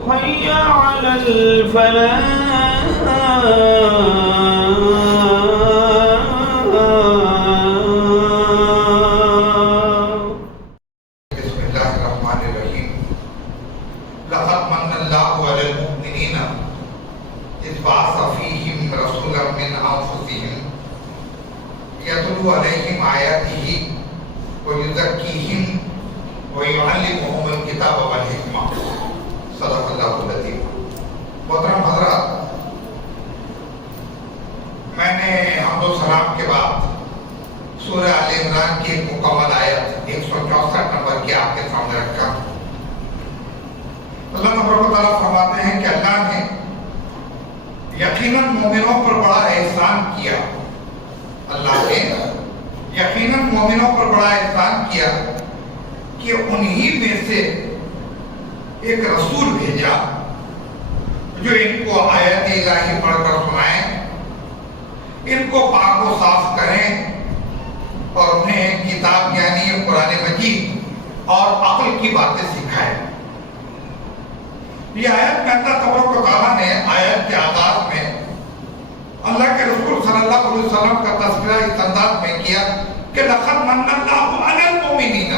حي على الفلاح. يتلو عليهم آياته ويزكيهم ويعلمهم الكتاب والحکمہ. صدق اللہ العظیم. محترم حضرات، میں نے حمد و سلام کے بعد سورہ آل عمران کی ایک مکمل آیت 164 نمبر کی آپ کے سامنے رکھا. اللہ تبارک و تعالیٰ فرماتے ہیں کہ اللہ نے یقیناً مومنوں پر بڑا احسان کیا. اللہ نے یقیناً مومنوں پر بڑا احسان کیا کہ انہی میں سے ایک رسول بھیجا جو ان کو آیات الہی پڑھ کر سنائیں، ان کو پاک و صاف کریں اور انہیں کتاب یعنی قرآن مجید اور عقل کی باتیں سکھائیں. یہ آیت میں اللہ تبارک و تعالیٰ نے آیت کے آغاز میں اللہ کے رسول صلی اللہ علیہ وسلم کا تذکرہ اس انداز میں کیا کہ لَقَدْ مَنَّ اللَّهُ عَلَى الْمُؤْمِنِينَ،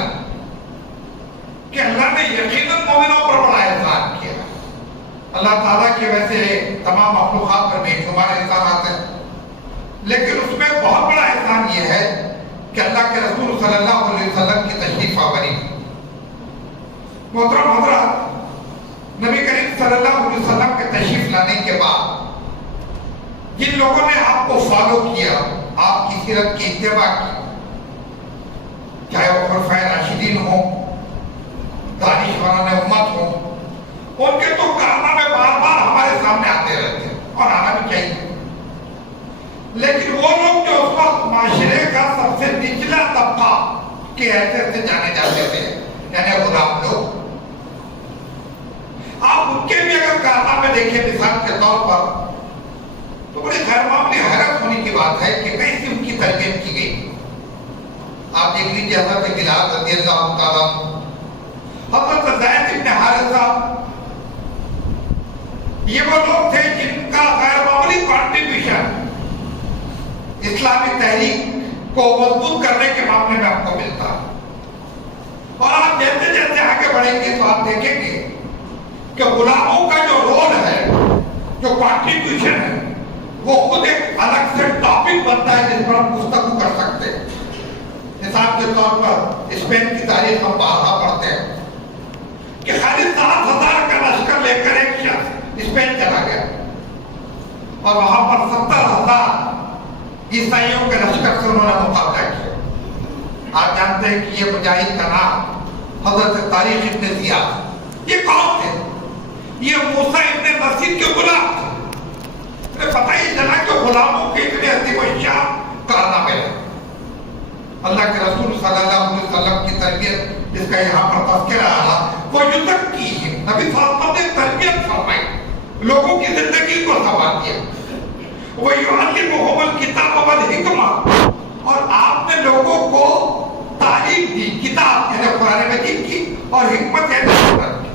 کہ اللہ نے یقیناً مومنوں پر بڑا احسان کیا. اللہ تعالیٰ کی ویسے تمام مخلوقات پر بے شمار احسانات ہیں، لیکن اس میں بہت بڑا احسان یہ ہے کہ اللہ کے رسول صلی اللہ علیہ وسلم کی تشریف آوری. محترم حضرات، نبی کریم صلی اللہ علیہ وسلم کے تشریف لانے کے بعد جن لوگوں نے آپ کو فالو کیا، آپ کی سیرت کی اتباع کی، چاہے وہ خلفائے راشدین ہوں، دانشوران امت ہوں، ان کے تو کارنامے بار بار ہمارے سامنے آتے رہتے ہیں اور آنا بھی چاہیے. لیکن وہ لوگ جو اس وقت معاشرے کا سب سے نچلا طبقہ کے حیثیت سے جانے جاتے تھے، یعنی غلام لوگ، آپ ان کے بھی اگر کارنامے دیکھیں مثال کے طور پر تو بڑی غیر معمولی حیرت ہونے کی بات ہے کہ کیسے ان کی تربیت کی گئی. آپ دیکھ لیجیے حضرت بلال رضی اللہ تعالیٰ، حضرت زید بن حارثہ، یہ وہ لوگ تھے جن کا غیر معمولی کنٹریبیوشن اسلامی تحریک کو مضبوط کرنے کے معاملے میں آپ کو ملتا. اور آپ جیسے جیسے آگے بڑھیں گے تو آپ دیکھیں گے کہ غلاموں کا جو رول ہے، جو کنٹریبیوشن ہے، وہ خود ایک الگ سے ٹاپک بنتا ہے جس پر ہم گفتگو کر سکتے ہیں. مثال کے طور پر اسپین کی تاریخ ہم بارہا پڑھتے ہیں کہ خالی 7,000 کا لشکر لے کر ایک شخص اسپین چلا گیا اور وہاں پر 70,000 عیسائیوں کے لشکر سے انہوں نے مقابلہ کیا. آپ جانتے ہیں کہ یہ مجاہد کا نام حضرت طارق ابن زیاد. یہ کون تھے؟ یہ موسیٰ ابن نصیر کے غلام تھے. پتہ ہی چلا کہ غلاموں کے اتنے عظیم الشان کارنامے ہیں. اللہ کے رسول صلی اللہ علیہ وسلم کی تربیت جس کا یہاں پر تذکرہ آیا، وہ یزکیہم، نبی صلی اللہ علیہ وسلم نے تربیت فرمائی، لوگوں کی زندگی کو سنوار دیا. وَيُعَلِّمُهُمُ الْكِتَابَ وَالْحِکْمَةَ، اور آپ نے لوگوں کو تعلیم دی، کتاب یعنی قرآن مجید کی اور حکمت یعنی سنت کی.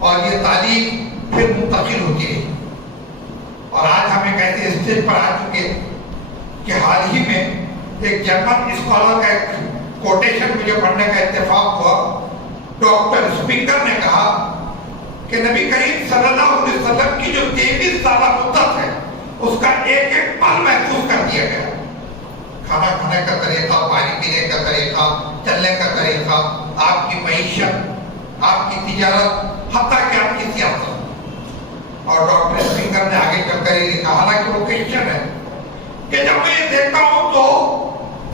اور یہ تعلیم پھر منتقل ہوتی رہی. اور آج ہم ایک ایسے اسٹیج پر آ چکے کہ حال ہی میں ایک جرمن اسکالر کا ایک کوٹیشن مجھے پڑھنے کا اتفاق ہوا. ڈاکٹر اسپنگر نے کہا کہ نبی کریم صلی اللہ علیہ وسلم کی جو 23 سالہ مدت ہے اس کا ایک ایک پل محفوظ کر دیا گیا. کھانا کھانے کا طریقہ، پانی پینے کا طریقہ، چلنے کا طریقہ، آپ کی معیشت، آپ کی تجارت، حتیٰ کہ آپ کی سیاست. اور ڈاکٹر اسپنگر نے آگے چل کر یہ لکھا، حالانکہ وہ کرسچن ہے، کہ جب میں یہ دیکھتا ہوں تو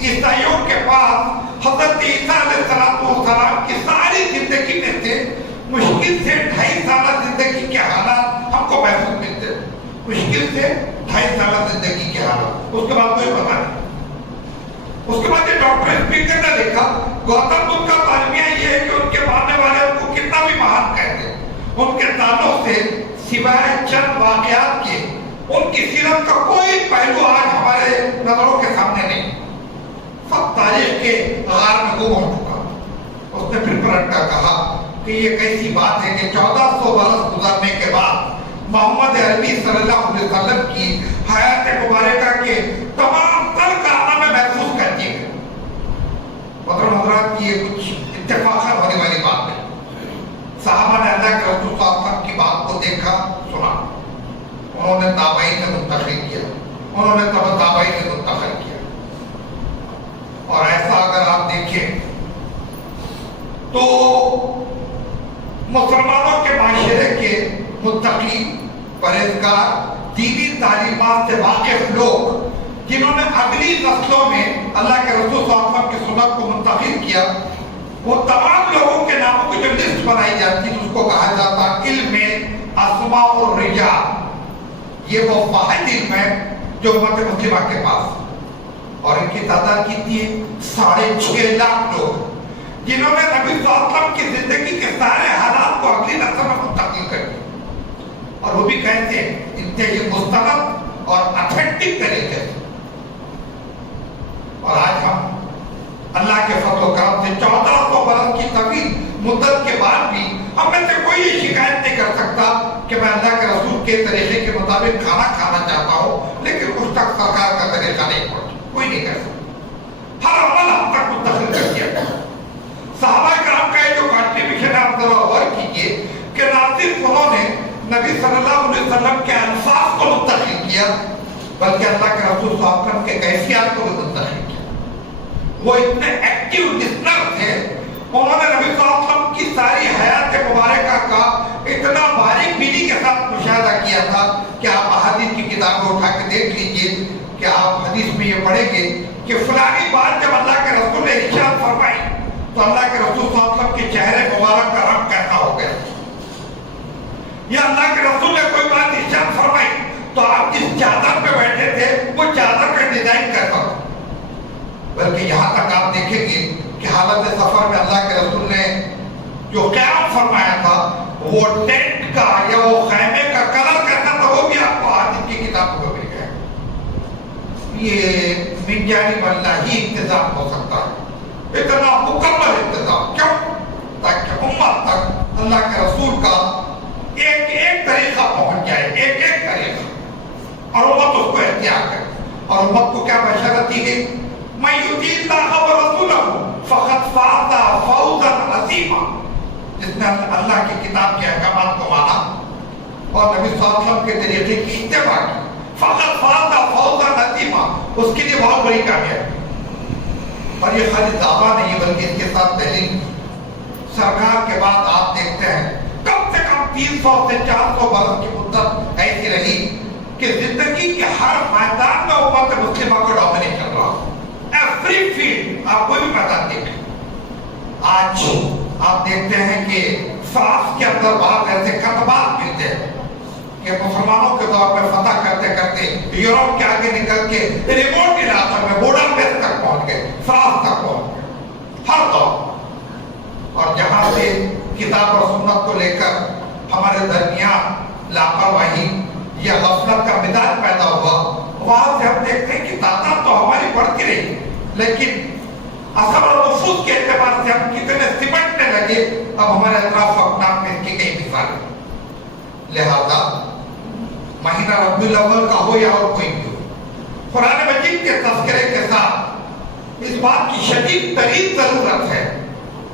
عیسائیوں کے پاس حضرت عیسیٰ علیہ السلام کی ساری زندگی میں سے مشکل سے 2.5 سالہ زندگی کے حالات ہم کو محسوس ملتے ہیں. مشکل سے 2.5 سالہ زندگی کے حالات، اس کے بعد کوئی پتہ نہیں. اس کے بعد یہ ڈاکٹر اسپنگر نے لکھا، گوتم بدھ کا تعلیمیہ یہ ہے کہ ان کے ماننے والے ان کو کتنا بھی مہان کہتے ہیں، ان کے تعلق سے سوائے چند واقعات کے ان کی سیرت کا کوئی پہلو آج ہمارے نظروں کے سامنے نہیں. سب تاریخ کے غار میں گم ہو چکا. اس نے پھر پلٹ کر کہا کہ یہ کیسی بات ہے کہ 1400 برس گزرنے کے بعد محمد عربی صلی اللہ علیہ وسلم کی حیات مبارکہ کے تمام تر کارنامے محسوس کرتی ہے. محترم حضرات کی یہ کچھ اتفاقاً ہونے والی بات ہے. صحابہ نے اللہ کے رسول صلی اللہ علیہ وسلم کی بات کو دیکھا سنا, انہوں نے تابعین میں منتقل کیا, انہوں نے تابعین میں منتقل کیا. اور ایسا اگر آپ دیکھیں تو مسلمانوں کے معاشرے کے متقی, پرہیزگار, دینی تعلیمات سے واقف لوگ جنہوں نے اگلی نسلوں میں اللہ کے رسول صلی اللہ علیہ وسلم کی سنت کو منتقل کیا, وہ تمام لوگوں کے ناموں کی جو لسٹ بنائی جاتی ہے اس کو کہا جاتا علم اسماء الرجال. یہ وہ واحد علم ہے جو امت مسلمہ کے پاس, اور ان کی تعداد کتنی ہے؟ 6.5 لاکھ لوگ جنہوں نے نبی صلی اللہ علیہ وسلم کی زندگی کے سارے حالات کو اگلی نسل میں منتقل کر دیا, اور وہ بھی کہتے ہیں انتہائی مستند اور اتھینٹک طریقے سے. اور آج ہم اللہ کے فضل و کرم سے 1400 برس کی طویل مدت کے بعد بھی ہم میں سے کوئی یہ شکایت نہیں کر سکتا کہ میں اللہ کے رسول کے طریقے کے مطابق کھانا کھانا چاہتا ہوں لیکن اس تک سرکار کا طریقہ نہیں پہنچا. کوئی نہیں کر سکتا. ہر عمل ہم تک منتقل کر دیا. صحابہ کرام کا یہ جو کنٹریبیوشن آپ ذرا غور کیجیے کہ نہ صرف انہوں نے نبی صلی اللہ علیہ وسلم کے الفاظ کو منتقل کیا بلکہ اللہ کے رسول صلی اللہ علیہ وسلم کے کیفیات کو بھی منتقل کیا. وہ اتنے ایکٹیو لسنر تھے, انہوں نے نبی صلی اللہ علیہ وسلم کی ساری حیات مبارکہ کا اتنا باریک بینی کے ساتھ مشاہدہ کیا تھا کہ آپ احادیث کی کتابیں اٹھا کے دیکھ لیجئے کہ آپ حدیث میں یہ پڑھیں گے کہ فلانی بات جب اللہ کے رسول نے ارشاد فرمائی تو اللہ کے رسول صلی اللہ علیہ وسلم کے چہرے مبارک کا رنگ کیسا ہو گیا, یا اللہ کے رسول نے کوئی بات ارشاد فرمائی تو آپ جس چادر پہ بیٹھے تھے وہ چادر کا ڈیزائن کیسا ہو. بلکہ یہاں تک آپ دیکھیں گے کہ حالت سفر میں اللہ کے رسول نے جو قیام فرمایا تھا وہ ٹینٹ کا یا وہ خیمے کا کلر کیسا تھا وہ بھی آپ کو حدیث کی کتابوں میں مل گیا. یہ من جانب اللہ ہی انتظام ہو سکتا ہے, اتنا مکمل انتظام. کیوں؟ تاکہ امت تک اللہ کے رسول کا ایک ایک طریقہ پہنچ جائے, ایک ایک طریقہ, اور امت اس کو اختیار کرے. اور امت کو کیا بشارت دی گئی؟ مَن یُطِیعِ اللَّهَ وَرَسُولَهُ فَقَدْ فَازَ فَوْزًا عَظِیمًا. جس نے اللہ کی کتاب کے احکامات کو مانا اور نبی صلی اللہ علیہ وسلم کے طریقے کی اتباع کی, فَقَدْ فَازَ فَوْزًا عَظِیمًا, اس کے لیے بہت بڑی کامیابی. اور یہ خالی دعویٰ نہیں بلکہ اس کے ساتھ دلیل. سرکار کے بعد آپ دیکھتے ہیں کم سے کم 300 سے 400 برس کی مدت ایسی رہی کہ زندگی کے ہر میدان میں امت مسلمہ کو ڈومینیٹ کر رہا. ایوری فیلڈ آپ کوئی بھی میدان دیکھیں. آج آپ دیکھتے ہیں کہ فرانس کے اندر بعض ایسے کتبات ملتے ہیں کہ مسلمانوں کے دور میں فتح کرتے کرتے یورپ کے آگے نکل کے ریموٹ علاقوں میں بوڈاپیسٹ تک پہنچ گئے, فرانس تک پہنچ گئے ہر دور. اور جہاں سے کتاب اور سنت کو لے کر ہمارے درمیان لاپرواہی یا غفلت کا مزاج پیدا ہوا, وہاں سے ہم دیکھتے ہیں کہ تعداد تو ہماری بڑھتی رہی لیکن اثر و نفوذ کے اعتبار سے ہم کتنے سمٹنے لگے. اب ہمارے اطراف اپناپ میں اس کی کئی مثالیں. لہذا مہینہ ربیع الاول کا ہو یا اور کوئی بھی ہو, قرآن مجید کے تذکرے کے ساتھ اس بات کی شدید ترین ضرورت ہے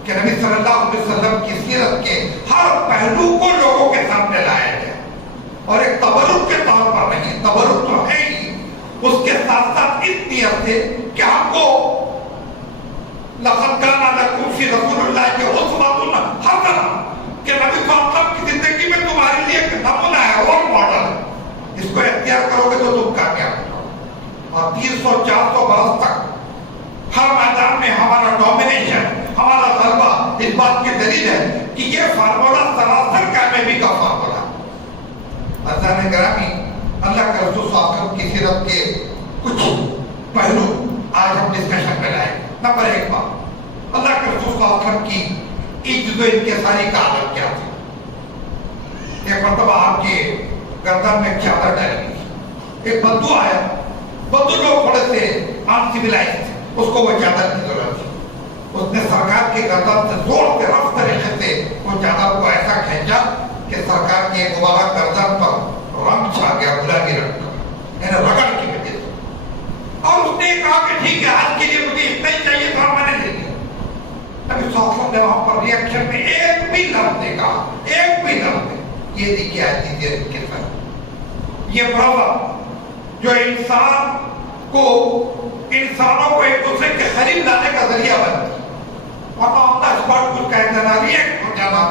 کہ نبی صلی اللہ علیہ وسلم کی سیرت کے ہر پہلو کو لوگوں کے سامنے لایا جائے. اور ایک تبرک کے طور پر نہیں, تبرک تو ہے ہی, اس کے ساتھ ساتھ اس نیت سے کہ ہم کو لقد کان لکم فی رسول اللہ کی اسوۃ حسنہ, کہ نبی صلی اللہ علیہ وسلم کی زندگی میں تمہارے لیے ایک نمونہ ہے, رول ماڈل ہے. اس کو اختیار کرو گے تو تم کامیاب ہو. اور 300-400 برس تک ہر میدان میں ہمارا ڈومینیشن, ہمارا غلبہ اس بات کی دلیل ہے کہ یہ فارمولہ سراسر کامیابی کا فارمولہ. عزیزان گرامی, اللہ کے رسول صلی اللہ علیہ وسلم کی سیرت کے کچھ پہلو آج ہم ڈسکشن میں لائیں. نمبر 1 بات, اللہ کے رسول صلی اللہ علیہ وسلم کی عجز و انکساری کا عادت کیا تھی. ایک مرتبہ آپ کے گردن میں چادر ڈالی گئی, ایک بدو آیا, بدو لوگ تھوڑے سے ان سیویلائز تھے, اس کو وہ چادر کی ضرورت تھی. اس نے سرکار کی گردن سے زور سے رفت طریقے سے وہ چادر کو ایسا کھینچا کہ سرکار کی مبارک گردن پر رنگ چھا گیا، گلابی رنگ کا، یعنی رگڑ کی وجہ سے. اور اس نے کہا کہ ٹھیک ہے آج کے لیے مجھے اتنا ہی چاہیے تھا، میں نے لے لیا. نبی صلی اللہ علیہ وسلم نے وہاں پر ریئیکشن میں ایک بھی لفظ نہیں کہا، ایک بھی لفظ نہیں. یہ دیکھیے آج کے ساتھ یہ برابر جو انسان کو انسانوں کو ایک دوسرے کے قریب لانے کا ذریعہ بنتی، ورنہ اپنا اسپاٹ کچھ کہہ دینا، ریئیکٹ ہو جانا،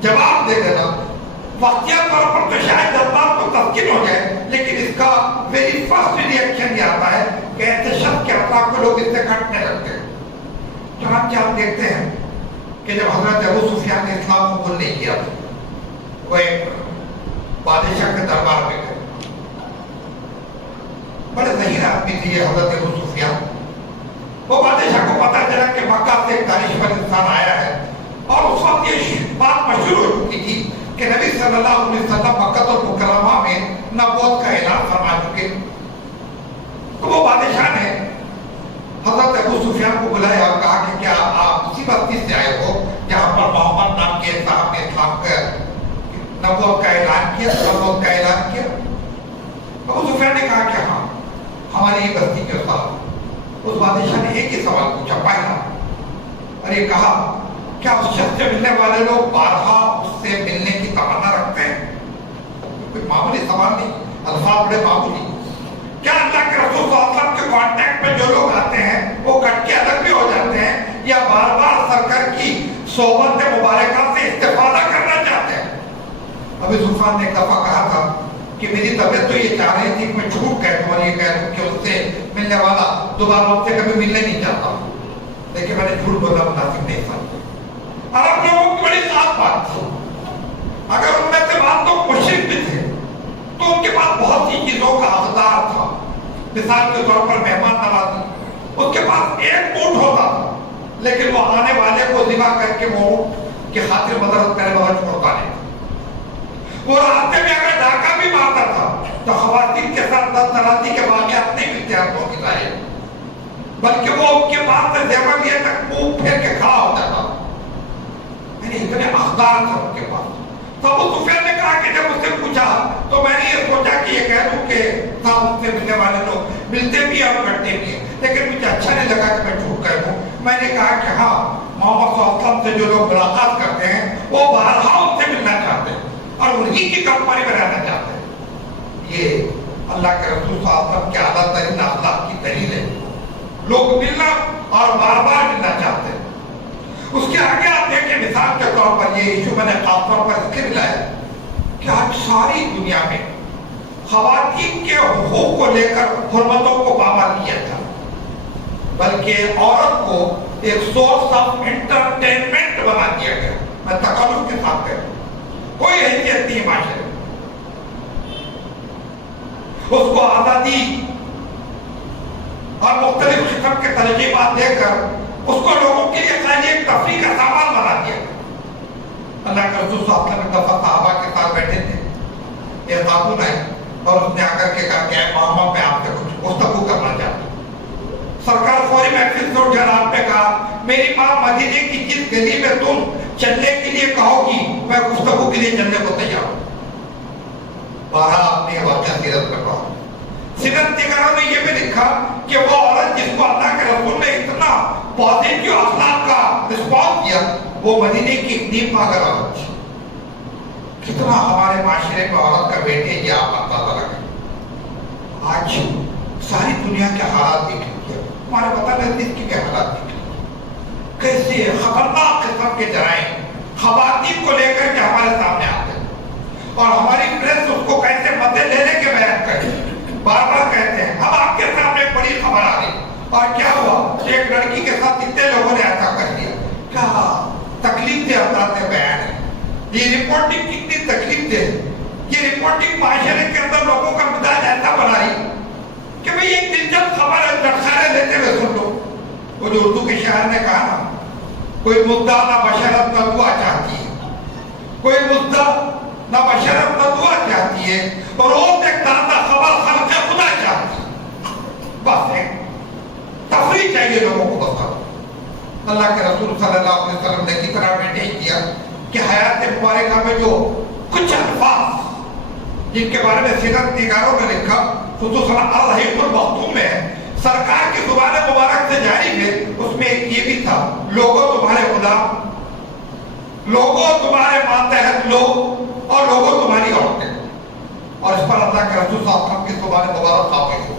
جواب دے دینا، وقتیہ طور پر تو شاید جذبات کو تسکین ہو جائے، لیکن اس کا ویری فرسٹ ریئیکشن یہ آتا ہے کہ ایسے شخص کے اطراف کو لوگ اس سے کٹنے لگتے ہیں. چنانچہ آپ دیکھتے ہیں کہ جب حضرت ابو سفیان نے اسلام کو قبول نہیں کیا تھا، وہ ایک بادشاہ کے دربار میں گئے. بڑے ذہین آدمی تھے یہ حضرت ابو سفیان. وہ بادشاہ کو پتا چلا کہ مکہ سے ایک دانشور انسان آیا ہے، اور اس وقت یہ بات مشہور ہو چکی تھی کہ نبی صلی اللہ علیہ وسلم مکہ المکرمہ میں نبوت کا اعلان فرما چکے. تو وہ بادشاہ نے حضرت ابو سفیان کو بلایا اور کہا کہ کیا آپ اسی بستی سے آئے ہو جہاں پر محمد نام کے صاحب نے اسلام کا نبوت کا اعلان کیا، نبوت کا اعلان کیا؟ ابو سفیان نے کہا کہ ہاں ہماری یہ بستی کے صاحب. اس بادشاہ نے ایک ہی سوال پوچھا، پہلا، اور یہ کہا کیا اس شخص سے ملنے والے لوگ بارہا اس سے ملنے کی تمنا رکھتے ہیں؟ کوئی معمولی سوال نہیں، الفاظ بڑے معمولی. کیا اللہ کے رسول صلی اللہ علیہ وسلم کے کانٹیکٹ میں جو لوگ آتے ہیں وہ کٹ کے الگ بھی ہو جاتے ہیں، یا بار بار سرکار کی صحبت مبارکہ سے استفادہ کرنا چاہتے ہیں؟ ابو سفیان نے ایک دفعہ کہا تھا کہ میری طبیعت تو یہ چاہ رہی تھی کہ میں جھوٹ کہہ دوں اور یہ کہہ دوں کہ اس سے ملنے والا دوبارہ اس سے کبھی ملنے نہیں چاہتا، لیکن میں نے جھوٹ بولنا مناسب نہیں سمجھا. عرب لوگوں کی بڑی صاف بات تھی، اگر ان میں سے بات تو مشرک بھی تھے تو ان کے پاس بہت سی چیزوں کا حقدار تھا. مثال کے طور پر مہمان نوازی، اس کے پاس ایک اونٹ ہوتا تھا لیکن وہ آنے والے کو ذبح کر کے وہ اونٹ کی خاطر مدد کرے بغیر چھوڑتا نہیں. وہ راستے میں اگر ڈاکہ بھی مارتا تھا تو خواتین کے ساتھ دست درازی کے واقعات نہیں ملتے ہاتھوں کی ظاہر، بلکہ وہ ان کے پاس سے زیور لیے تک منہ پھیر کے کھڑا ہو جاتا. یعنی اتنے اقدار تھے ان کے پاس. تو ابو سفیان نے کہا کہ جب اس سے پوچھا تو میں نے یہ سوچا کہ یہ کہہ دوں کہ صاحب اس سے ملنے والے لوگ ملتے بھی اور کرتے بھی ہیں، لیکن مجھے اچھا نہیں لگا کہ میں جھوٹ کہہ دوں. میں نے کہا کہ ہاں محمد صلی اللہ علیہ وسلم سے جو لوگ ملاقات کرتے ہیں وہ بارہا ان سے ملنا چاہتے ہیں اور انہی کی کمپنی میں رہنا چاہتے ہیں. یہ اللہ کے رسول صلی اللہ علیہ وسلم کے اعلیٰ ترین اخلاق کی دلیل ہے. لوگ ملنا اور بار بار ملنا چاہتے ہیں. اس کے آگے آپ دیکھیں مثال کے طور پر یہ ایشو میں نے خاص طور پر اس کے ملایا کہ آج ساری دنیا میں خواتین کے حقوق کو لے کر حرمتوں کو پامال کیا تھا، بلکہ عورت کو ایک سورس آف انٹرٹینمنٹ بنا دیا گیا. میں تکلف کے ساتھ کہہ رہا ہوں، کوئی حیثیت نہیں معاشرے. اس کو آزادی اور مختلف قسم کے ترجیحات دے کر اس کو لوگوں کے لیے خالی ایک تفریح کا سامان بنا دیا. اللہ کے رسول صلی اللہ علیہ وسلم ایک دفعہ صحابہ کے ساتھ بیٹھے تھے، ایک خاتون آئی اور اس نے آ کر کے کہا کہ اے محمد میں آپ سے کچھ گفتگو کرنا چاہتا ہوں. سرکار فوری محفل سے اٹھ کر آپ نے کہا میری ماں مدینے کی جس گلی میں تم چلنے کے لیے کہو گی میں گفتگو کے لیے چلنے کو تیار ہوں. بارہ آپ نے یہ واقعہ سیرت میں پڑھا. سیرت نگاروں نے یہ بھی لکھا کہ وہ عورت جس کو اللہ کے رسول نے اتنا پازیٹیو اخلاق کا رسپانس دیا وہ مدینے کی ایک نیک ماگر عورت تھی. کتنا ہمارے معاشرے میں عورت کا بیٹے یہ آپ اندازہ لگائیں. آج ساری دنیا کے حالات دیکھ لیجیے، ہمارے وطن عزیز کے حالات دیکھ لیجیے، کیسے خطرناک قسم کے جرائم خواتین کو لے کر کے ہمارے سامنے آتے ہیں اور ہماری پریس اس کو کیسے مدے لینے کے بیان کرتے ہیں، بار بار کہتے ہیں. اب آپ کے سامنے بڑی خبر آ رہی اور کیا ہوا، ایک لڑکی کے ساتھ کتنے لوگوں نے ایسا کر دیا. کیا تکلیف دہ انداز بیان ہے. یہ رپورٹنگ کتنی تکلیف دہ ہے. یہ رپورٹنگ معاشرے کے اندر لوگوں کا مزاج ایسا بنا رہی کہ بھئی ایک دلچسپ خبر ہے لٹخانے لیتے ہوئے سن لو. وہ جو اردو کے شاعر نے کہا نا، کوئی مدعا نہ بشرت نہ دعا چاہتی ہے، کوئی مدعا نہ بشرت نہ دعا چاہتی ہے، اور روز ایک تازہ خبر خلق خدا چاہتی ہے. بس ایک تفریح چاہیے لوگوں کو. بس اللہ کے رسول صلی اللہ علیہ وسلم نے کتنا مینٹین کیا کہ حیات مبارکہ میں جو کچھ الفاظ جن کے بارے میں سیرت نگاروں نے لکھا خصوصاً الرحیق المختوم میں سرکار کی زبان مبارک سے جاری ہے، اس میں ایک یہ بھی تھا، لوگوں تمہارے غلام، لوگوں تمہارے ماتحت لوگ، اور لوگوں تمہاری عورتیں، اور اس پر اللہ کے رسول صلی اللہ علیہ وسلم کی زبان مبارک قابل ہو۔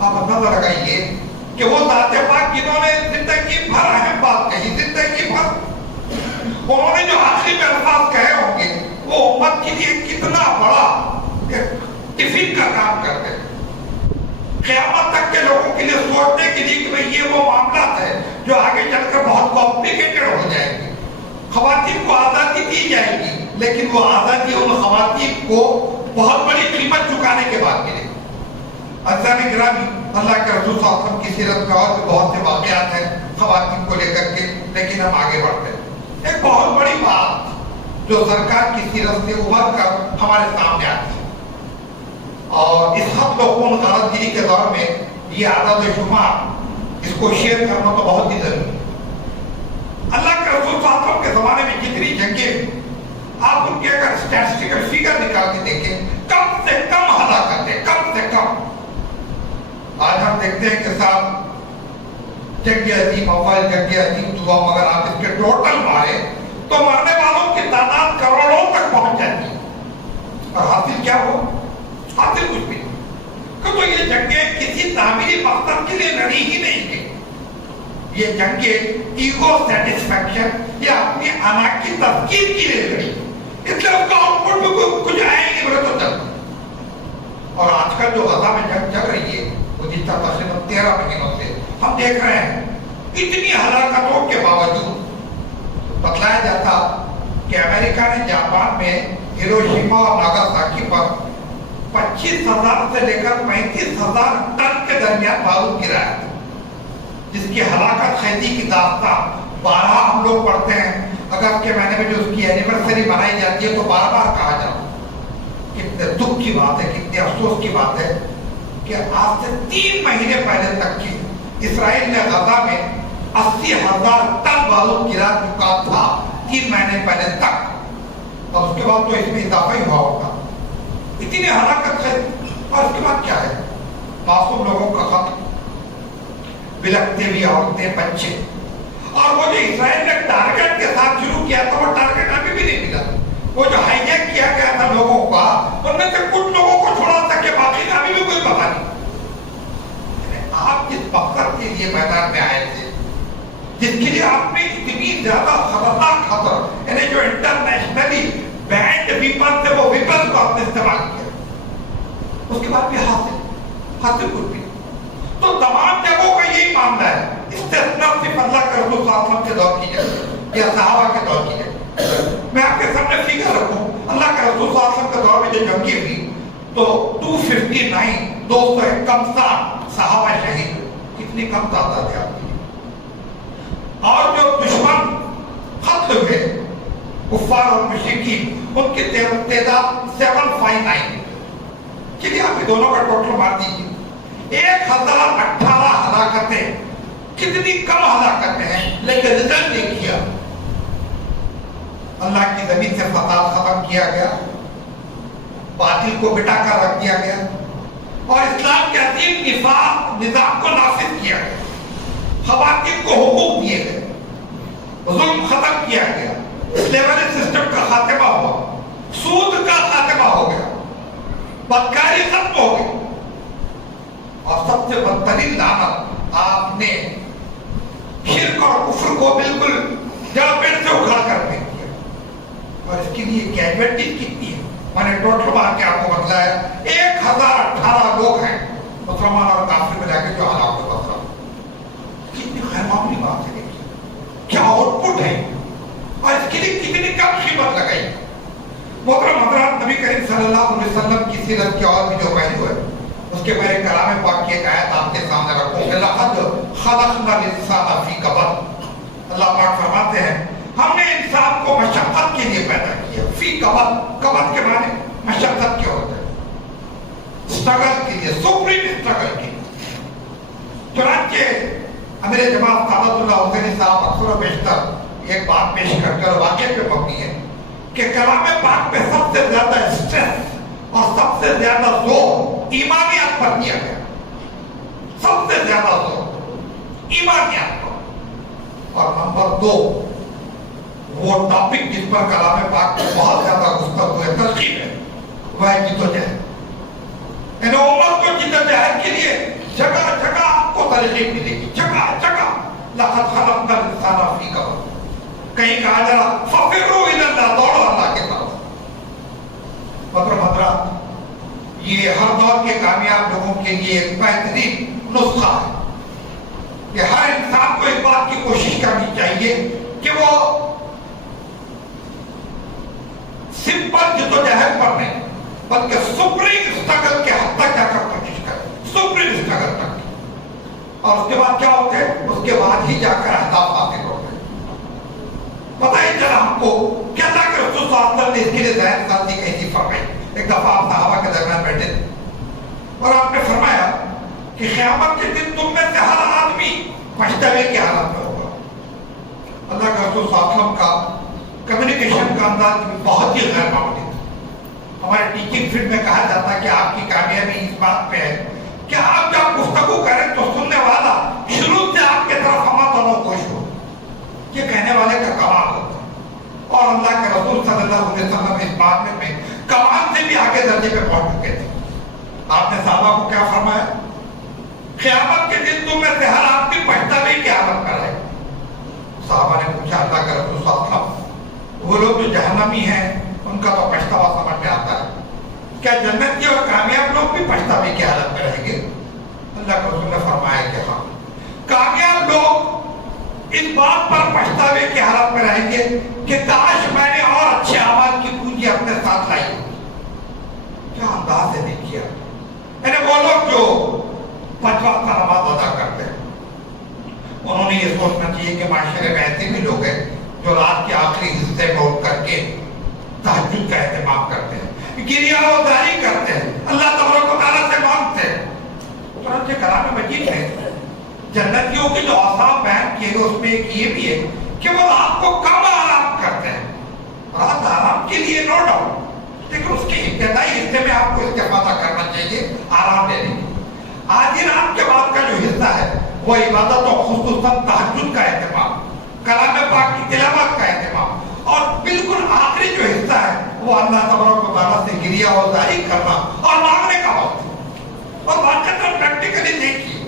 آپ اندازہ لگائیے کہ وہ ذات پاک جنہوں نے زندگی بھر اہم بات کہی، زندگی بھر انہوں نے جو آخری میں الفاظ کہے ہوں گے وہ امت کے لیے کتنا بڑا ٹفن کا کام کرتے ہیں، قیامت تک کے لوگوں کے لیے سوچنے کے لیے کہ یہ وہ معاملات ہے جو آگے چل کر بہت کمپلیکیٹڈ ہو جائیں گے۔ خواتین کو آزادی دی جائے گی لیکن وہ آزادی ان خواتین کو بہت بڑی قیمت چکانے کے بعد ملے۔ عزیزان گرامی، اللہ کے رسول صلی اللہ علیہ وسلم کی سیرت میں اور بھی بہت سے واقعات ہیں خواتین کو لے کر کے، لیکن ہم آگے بڑھتے ہیں۔ ایک بہت بڑی بات جو سرکار کی سیرت سے ابھر کر ہمارے سامنے آتی ہے، اور اس حد و خون غارت گیری کے دور میں یہ عدد و شمار اس کو شیئر کرنا تو بہت ہی ضروری ہے۔ اللہ کے رسول صلی اللہ علیہ وسلم کے زمانے میں جتنی جنگیں، آپ ان کے اگر اسٹیٹسٹیکل فیگر نکال کے دیکھیں، کم سے کم ہلاکتیں، کم سے کم۔ آج ہم دیکھتے ہیں کہ صاحب جنگ عظیم افضل، جنگ عظیم دوام، اگر آپ اس کے ٹوٹل مارے تو مرنے والوں کی تعداد کروڑوں تک پہنچ جاتی ہے، اور حاصل کیا ہو؟ حاصل کچھ بھی نہیں، کیونکہ یہ جنگیں کسی تعمیری مقصد کے لیے لڑی ہی نہیں گئی، یہ جنگیں ایگو سیٹسفیکشن یا اپنی انا کی تذکیر کے لیے لڑی، اس لیے اس کا آؤٹ پٹ میں کچھ آئے گی بولے تو چلتا۔ اور آج کل جو غزہ میں جنگ چل رہی ہے وہ جس طرح تقریباً 13 مہینوں سے ہم دیکھ رہے ہیں، اتنی ہلاکتوں کے باوجود بتلایا جاتا کہ امریکہ نے جاپان میں ہیروشیما اور ناگاساکی پر 25,000 سے لے کر 35,000 ٹن کے درمیان بارود گرایا تھا، جس کی ہلاکت خیزی کی داستان 12 ہم لوگ پڑھتے ہیں۔ اگست کے مہینے میں جو اس کی اینیورسری منائی جاتی ہے تو بار بار کہا جاتا، کتنے دکھ کی بات ہے، کتنے افسوس کی بات ہے کہ آج سے 3 مہینے پہلے تک کی اسرائیل نے غزہ میں 80,000 ٹن بارود گرا چکا تھا 3 مہینے پہلے تک، اور اس کے بعد تو اس میں اضافہ ہی ہوا ہوگا۔ اتنی ہلاکت ہے، اور اس کے بعد کیا ہے؟ معصوم لوگوں کا خط، بلکتے ہوئے عورتیں، بچے، اور وہ جو اسرائیل نے ٹارگٹ کے ساتھ شروع کیا تھا وہ ٹارگٹ ابھی بھی نہیں ملا۔ وہ جو ہائی جیک کیا گیا تھا لوگوں کا، ان میں سے کچھ لوگوں کو چھوڑا سکے، باقی کا ابھی بھی کوئی پتہ نہیں۔ آپ جس مقصد کے لیے میدان میں آئے تھے، جس کے لیے آپ نے اتنی زیادہ خطرناک خطر، یعنی جو انٹرنیشنلی بینڈ ویپن تھے وہ ویپن کو آپ نے استعمال کیا، اس کے بعد بھی حاصل کچھ بھی۔ تو تمام جگہوں کا یہی معاملہ ہے، استثناء صرف اللہ کے رسول صلی اللہ علیہ وسلم کے دور کی جائے یا صحابہ کے دور کی جائے۔ میں آپ کے سامنے فکر رکھوں، اللہ کے رسول صلی اللہ علیہ وسلم کے دور میں جو جنگیں ہوئی تو 259 251 صحابہ شہید، کتنی کم تعداد ہے آپ کی، اور جو دشمن قتل ہوئے کفار اور مشرکین ان کی تعداد 759۔ چلیے آپ دونوں کا ٹوٹل مار دیجیے، 1018 ہلاکتیں، کتنی کم ہلاکتیں ہیں، لیکن رزلٹ نہیں کیا۔ اللہ کی زمین سے فساد ختم کیا گیا، باطل کو بٹا کر رکھ دیا گیا، اور اسلام کے عظیم نظام کو نافذ کیا گیا، خواتین کو حقوق دیے گئے، ظلم ختم کیا گیا، سلیوری سسٹم کا خاتمہ ہوا، سود کا خاتمہ ہو گیا، بدکاری ختم ہو گئی، اور سب سے بدترین لعنت آپ نے شرک اور کفر کو بالکل جڑ پیڑ سے اکھاڑ کر دیا۔ اور اس کے لیے کیجویلٹیز کتنی ہے، میں نے ٹوٹل مار کے آپ کو بتلایا، 1018 لوگ ہیں مسلمان اور کافر ملا کے جو ہلاک ہوئے۔ کتنی خیر معمولی بات ہے، کیا آؤٹ پٹ ہے، اور اس کے لیے کتنی کم قیمت لگائی۔ محترم حضرات، نبی کریم صلی اللہ علیہ وسلم کی سیرت کے اور بھی جو پہلو ہے اس کے پہلے کلام پاک کی ایک آیت آپ کے سامنے رکھوں کہ لقد خلقنا الانسان فی کبد۔ اللہ پاک فرماتے ہیں ہم نے انسان کو مشقت کے لیے پیدا کیا، فی کبد، کبد کے معنی مشقت کیا ہوتا ہے، اسٹرگل کے لیے، سپریم اسٹرگل کے لیے۔ چنانچہ امیر جماعت سعادت اللہ حسینی صاحب اکثر و بیشتر ایک بات پیش کرتے اور واقعے پہ مبنی ہے کہ کلام پاک پہ سب سے زیادہ اسٹریس اور سب سے زیادہ زور ایمانیات پر کیا گیا. سب سے زیادہ زور ایمانیات پر. اور نمبر 2 وہ ٹاپک جس پر کلام پاک میں بہت زیادہ گفتگو ہے, ترغیب ہے, وہ ہے جدوجہد. یعنی امت کو جدوجہد کے لیے جگہ جگہ آپ کو ترغیب ملے گی, جگہ جگہ. لقد خلقنا الانسان فی کبد. کہیں کہا جا رہا ففروا الی اللہ, دوڑو اللہ کے طرف. حضرات, یہ ہر دور کے کامیاب لوگوں کے لیے ایک بہترین نسخہ ہے کہ ہر انسان کو اس بات کی کوشش کرنی چاہیے کہ وہ سمپل جدوجہد پر نہیں بلکہ سپریم اسٹرگل کے حد تک جا کر کوشش کرے, سپریم اسٹرگل تک. اور اس کے بعد کیا ہوتے ہیں, اس کے بعد ہی جا کر اہداف حاصل ہوتے ہیں. پتہ ہی چلا ہم کو کہ اللہ کے رسول صلی اللہ علیہ وسلم نے اس کے لیے ظاہر سازی کیسی فرمائی. ایک دفعہ آپ صحابہ کے درمیان بیٹھے تھے اور آپ نے فرمایا کہ قیامت کے دن تم میں سے ہر آدمی پچھتاوے کی حالت میں ہوگا. اللہ کے رسول صلی اللہ علیہ وسلم کا کمیونیکیشن کا انداز بہت ہی غیر معمولی تھا. ہمارے ٹیچنگ فیلڈ میں کہا جاتا ہے کہ آپ کی کامیابی اس بات پہ ہے کہ آپ جب گفتگو کریں تو سننے والا شروع سے آپ کے طرف ہما دونوں خوش ہو. یہ کہنے والے کا کمال ہوتا ہے. اور اللہ کے رسول صلی اللہ علیہ وسلم اس بات میں کمال سے بھی آگے درجے پہ پہنچ چکے تھے. آپ نے صحابہ کو کیا فرمایا, قیامت کے دن تم میں سے ہر آدمی پچھتاوے کی حالت میں رہے. صحابہ نے پوچھا اللہ کے رسول صلی اللہ علیہ وسلم, وہ لوگ جو جہنمی ہیں ان کا تو پچھتاوا سمجھ میں آتا ہے, کیا جنتی اور کامیاب لوگ بھی پچھتاوے کی حالت میں رہیں گے؟ اللہ کے رسول نے فرمایا کہ ہاں, کامیاب لوگ اس بات پر پچھتاوے کی حالت میں رہیں گے کہ کاش میں نے اور اچھے اعمال کی پونجی اپنے ساتھ لائی ہوتی. کیا انداز ہے دیکھیے. یعنی وہ لوگ جو 5 وقت کا نماز ادا کرتے ہیں, انہوں نے یہ سوچنا چاہیے کہ معاشرے میں ایسے بھی لوگ ہیں جو رات کے آخری حصے میں اٹھ کر کے تہجد کا اہتمام کرتے ہیں, گریہ وزاری کرتے ہیں, اللہ تبارک و تعالیٰ سے مانگتے ہیں. چنانچہ کلام مجید میں جنتیوں کے جو اوصاف بیان کیے گئے اس میں ایک یہ بھی ہے کہ وہ رات کو کم آرام کرتے ہیں. رات آرام کے لیے نو ڈاؤٹ, لیکن اس کے ابتدائی حصے میں آپ کو استفادہ کرنا چاہیے آرام لینے کی. آدھی رات کے بعد کا جو حصہ ہے وہ عبادت اور خصوصاً تہجد کا اہتمام, کلام پاک کی تلاوت کا اہتمام, اور بالکل آخری جو حصہ ہے وہ اللہ تبارک و تعالیٰ سے گریہ وزاری کرنا اور مانگنے کا وقت. اور واقعات پریکٹیکلی دیکھیے,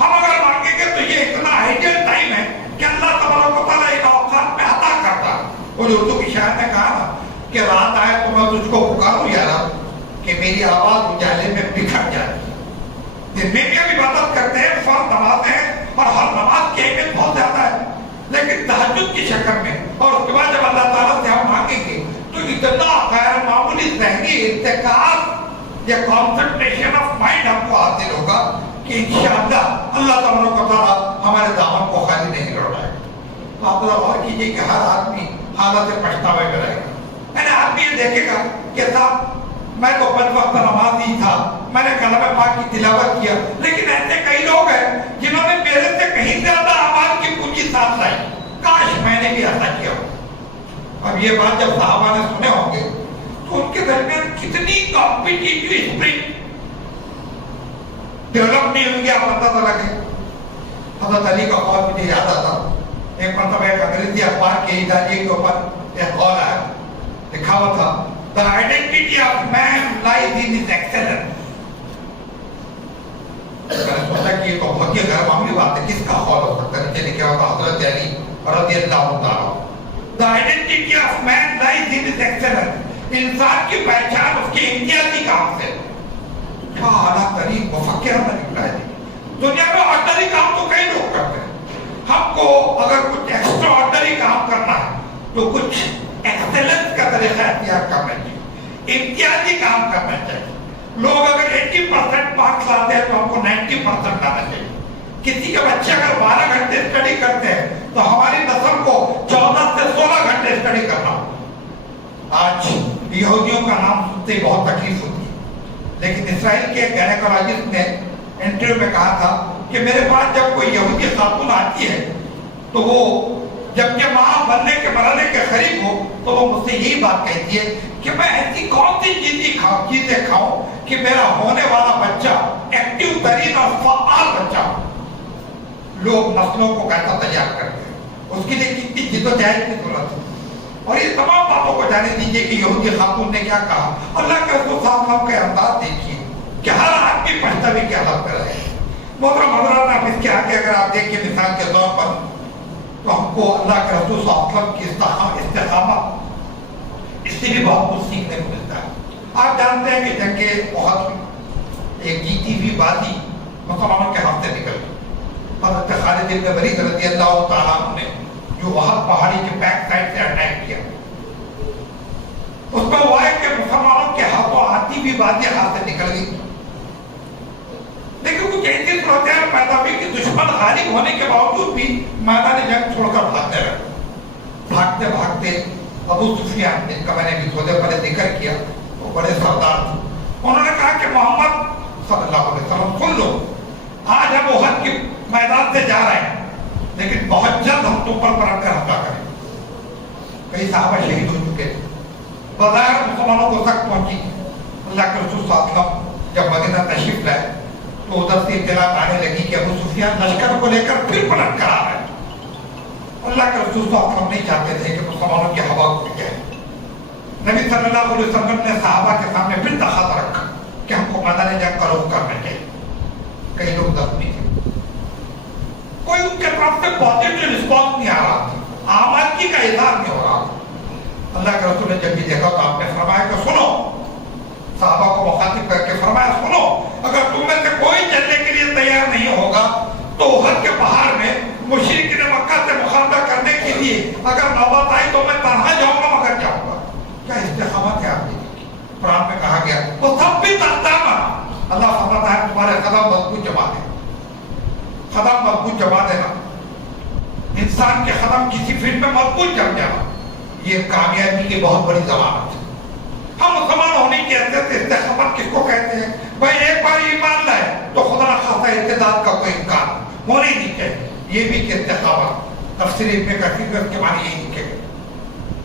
ہم اگر مانگیں گے تو یہ اتنا آئیڈیل ٹائم ہے کہ اللہ تبارک و تعالیٰ ان اوقات میں عطا کرتا ہے. وہ جو اردو کی شاعر نے کہا نا کہ رات آئے تو میں تجھ کو پکاروں یا رب کہ میری آواز اجالے میں بکھر جائے. دن میں بھی ہم عبادت کرتے ہیں, فرض نمازیں ہیں اور ہر نماز کی اہمیت بہت زیادہ ہے, لیکن تہجد کی شکل میں. اور اس کے بعد جب اللہ تعالیٰ سے ہم مانگیں گے تو اتنا غیر معمولی ذہنی ارتکاز یا کانسنٹریشن آف مائنڈ ہم کو حاصل ہوگا کہ انشاءاللہ اللہ تبارک و تعالیٰ ہمارے دامن کو خالی نہیں لوٹائے. تو آپ غور کیجیے کہ ہر آدمی حالت پچھتاوے میں رہے گا. یعنی آدمی یہ دیکھے گا کہ صاحب میں تو 5 وقت نماز ہی تھا, میں نے کلام پاک کی تلاوت کیا, لیکن ایسے کئی لوگ ہیں جنہوں نے میرے سے کہیں زیادہ اعمال کی پونجی ساتھ لائی, کاش میں نے بھی ایسا کیا ہو. اب یہ بات جب صحابہ نے سنے ہوں گے تو ان کے درمیان کتنی کمپٹیٹیو اسپرٹ ڈیولپ نہیں ہوئی, آپ پتہ لگے. حضرت علی کا قول مجھے یاد آتا, ایک مرتبہ ایک انگریزی اخبار کے ادارے کے اوپر ایک قول آیا, لکھا ہوا تھا The identity of man lies in his excellence. میں نے سوچا کہ یہ تو بہت ہی غیر معمولی بات ہے, کس کا قول ہو سکتا ہے. نیچے لکھا ہوا تھا حضرت علی رضی اللہ تعالیٰ. The identity of man lies in his excellence. انسان کی پہچان اس کے امتیازی کام سے. کیا اعلیٰ ترین مفکرانہ نکلا ہے. دنیا میں آرڈنری کام تو کئی لوگ کرتے ہیں, ہم کو اگر کچھ ایکسٹرا آرڈنری کام کرنا ہے تو کچھ ایکسلنس کا طریقہ اختیار کرنا چاہیے, امتیازی کام کرنا چاہیے. لوگ اگر 80% مارکس لاتے ہیں تو ہم کو 90% لانا چاہیے. کسی کے بچے اگر 12 گھنٹے اسٹڈی کرتے ہیں تو ہماری نسل کو 14 سے 16 گھنٹے اسٹڈی کرنا ہوگا. آج یہودیوں کا نام سنتے ہی بہت تکلیف ہوتی ہے, لیکن اسرائیل کے گائنیکولوجسٹ نے انٹرویو میں کہا تھا کہ میرے پاس جب کوئی یہودی خاتون آتی ہے تو وہ جبکہ ماں بننے کے مرحلے کے قریب ہو تو وہ مجھ سے یہی بات کہتی ہے کہ میں ایسی کون سی چیزیں کھاؤں کہ میرا ہونے والا بچہ ایکٹیو ترین اور فعال بچہ ہو۔ لوگ نسلوں کو کیسا تیار کرتے ہیں، اس کے لیے کتنی جدوجہد کی ضرورت ہے۔ اور یہ تمام باتوں کو جانے دیجیے کہ یہودی خاتون نے کیا کہا۔ اللہ کے رسول صلی اللہ علیہ وسلم کے انداز دیکھیے کہ ہر آدمی پہنچتا کی حالت کر رہے ہیں۔ محترم حضرات، آپ اس کے آگے اگر آپ دیکھیں مثال کے طور پر تو ہم کو اللہ کے رسول صلی اللہ علیہ وسلم کی استقامت، اس سے بھی بہت کچھ سیکھنے کو ملتا ہے۔ آپ جانتے ہیں کہ جنگ احد میں ایک جیتی ہوئی بازی مسلمانوں کے ہاتھ سے نکل گئی۔ حضرت خالد بن ولید رضی اللہ تعالیٰ عنہ نے جو احد پہاڑی کے بیک سائڈ سے اٹیک کیا، اس میں ہوا ہے کہ مسلمانوں کے ہاتھوں آتی ہوئی بازی ہاتھ سے نکل گئی، لیکن کچھ ایسی صورتیں پیدا ہوئی کہ دشمن غالب ہونے کے باوجود بھی میدان جنگ چھوڑ کر بھاگتے رہے۔ بھاگتے بھاگتے ابو سفیان، جن کا میں نے بھی تھوڑے پہلے ذکر کیا، وہ بڑے سردار تھے، انہوں نے کہا کہ محمد صلی اللہ علیہ وسلم سن لو، آج ہم احد کے میدان سے جا رہے ہیں لیکن بہت جلد ہم تم پر پلٹ کر حملہ کریں۔ کئی صحابہ شہید ہو چکے تھے، بظاہر مسلمانوں کو سخت پہنچی۔ اللہ کے رسول صلی اللہ علیہ وسلم جب مدینہ تشریف لائے تو ادھر سے اطلاع آنے لگی کہ ابو سفیان لشکر کو لے کر پھر پلٹ کر آ رہے ہیں۔ اللہ کے رسول صلی اللہ علیہ وسلم نہیں چاہتے تھے کہ مسلمانوں کی ہوا اٹھ جائے۔ نبی صلی اللہ علیہ وسلم نے صحابہ کے سامنے پھر تقاضا رکھا کہ ہم کو میدان جنگ کا رخ کرنا چاہیے۔ کئی لوگ زخمی تھے، کوئی ان کے طرف سے پازیٹیو رسپانس نہیں آ رہا تھا، آمادگی کا اظہار نہیں ہو رہا تھا۔ اللہ کے رسول نے جب بھی دیکھا تو آپ نے فرمایا کہ سنو، صحابہ کو مخاطب کر کے فرمایا سنو، اگر تم میں سے کوئی چلنے کے لیے تیار نہیں ہوگا تو احد کے پہاڑ میں مشرکین مکہ سے مقابلہ کرنے کے لیے اگر نوبت آئی تو میں تنہا جاؤں گا مگر جاؤں گا۔ کیا استقامت ہے آپ کی؟ قرآن میں کہا گیا وہ سب بھی تقدامہ، اللہ فرماتا ہے تمہارے قدم مضبوط جما دے، قدم مضبوط جما دینا، انسان کے قدم کسی فیلڈ میں مضبوط جم جانا، یہ کامیابی کی بہت بڑی ضمانت ہے۔ ہم مسلمان ہونے کی حیثیت سے استقامت کس کو کہتے ہیں؟ بھائی ایک بار ایمان لائے تو خدا نخواستہ ارتداد کا کوئی امکان ہونا ہی نہیں چاہیے۔ یہ بھی کہ استقامت تفسیر ابن کثیر میں اس کے معنی یہی لکھے گئے۔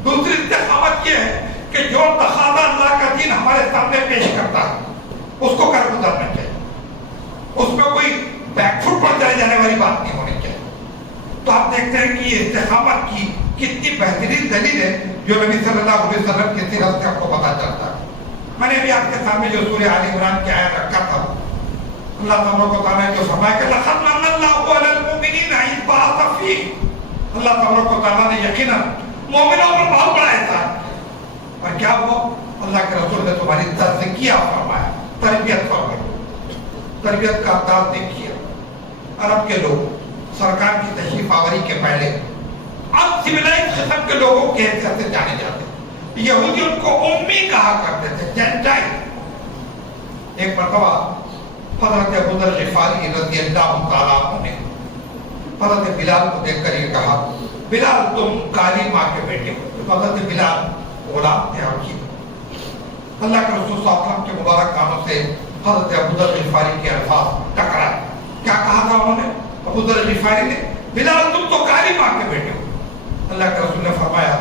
دوسری استقامت یہ ہے کہ جو تقاضا اللہ کا دین ہمارے سامنے پیش کرتا ہے اس کو کر گزرنا چاہیے، اس میں کوئی بیک فٹ پر چلے جانے والی بات نہیں ہونی چاہیے۔ تو آپ دیکھتے ہیں کہ یہ استقامت کی کتنی بہترین دلیل ہے جو نبی صلی اللہ علیہ وسلم کی سیرت سے آپ کو پتہ چلتا ہے۔ میں نے بھی آپ کے سامنے جو سورہ آل عمران کی آیت رکھا تھا، اللہ تعالیٰ کو تعالیٰ نے جو فرمایا کہ لَقَدْ مَنَّ اللَّهُ عَلَى الْمُؤْمِنِينَ إِذْ بَعَثَ فِيهِمْ، اللہ تعالیٰ کو تعالیٰ نے یقیناً مومنوں پر بہت بڑا احسان، اور کیا ہوا؟ اللہ کے رسول نے تمہاری تزکیہ فرمایا، تربیت فرمائی۔ تربیت کا انداز دیکھیے، عرب کے لوگ سرکار کی تشریف آوری کے پہلے اب سویلائز قسم کے لوگوں کے حیثیت سے جانے جاتے، یہودی ان کو امی کہا کرتے تھے، جینٹائل۔ ایک مرتبہ حضرت ابو ذر غفاری رضی اللہ تعالیٰ عنہ نے حضرت بلال کو دیکھ کر یہ کہا، بلال تم کالی ماں کے بیٹے ہو۔ حضرت بلال غلام تھے آپ کی۔ اللہ کے رسول صلی اللہ علیہ وسلم کے مبارک کانوں سے حضرت ابو ذر غفاری کے الفاظ ٹکرائے۔ کیا کہا تھا انہوں نے؟ ابو ذر غفاری نے، بلال تم تو کالی ماں کے بیٹے ہو۔ اللہ کے رسول نے فرمایا،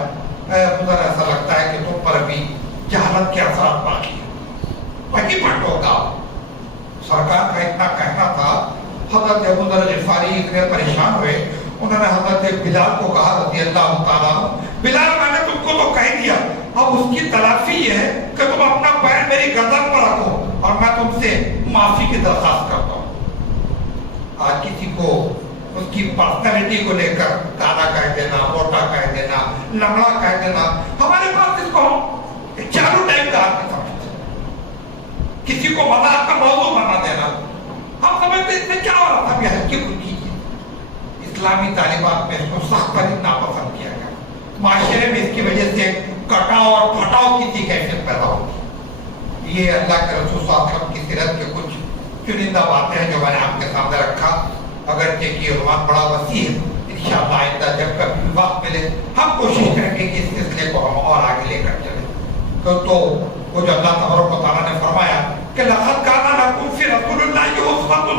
اے ابو ذر ایسا لگتا ہے کہ تم پر ابھی جہالت کے اثرات باقی ہیں، وہی پٹو گا۔ سرکار کا اتنا کہنا تھا، حضرت ابو ذر غفاری اتنے پریشان ہوئے، انہوں نے حضرت بلال کو کہا رضی اللہ تعالیٰ، بلال میں نے تم کو تو کہہ دیا، اب اس کی تلافی یہ ہے کہ تم اپنا پیر میری گردن پر رکھو اور میں تم سے معافی کی درخواست کرتا ہوں۔ آج کسی کو اس کی پرسنالٹی کو لے کر کالا کہہ دینا، موٹا کہہ دینا، لمڑا کہہ دینا، ہمارے پاس اس کو ہم چالو ٹائم کا آدمی سمجھتے ہیں، کسی کو مذاق کا موضوع بنا دینا، ہم سمجھتے اس میں کیا ہو رہا تھا؟ یہ ہلکی پھلکی ہے۔ اسلامی تعلیمات میں اس کو سخت ترین ناپسند کیا گیا، معاشرے میں اس کی وجہ سے کٹاؤ اور پھٹاؤ کی کیفیت پیدا ہوگی۔ یہ اللہ کے رسول صلی اللہ علیہ وسلم کی سیرت کے کچھ چنندہ باتیں ہیں جو میں نے آپ کے سامنے رکھا، اگرچہ کہ یہ عنوان بڑا وسیع ہے۔ انشاءاللہ آئندہ جب کبھی وقت ملے ہم کوشش کریں گے کہ اس سلسلے کو ہم اور آگے لے کر چلیں۔ تو وہ جو اللہ تبارک و تعالیٰ نے فرمایا کہ لَقَدْ كَانَ لَكُمْ فِي رَسُولِ اللَّهِ أُسْوَةٌ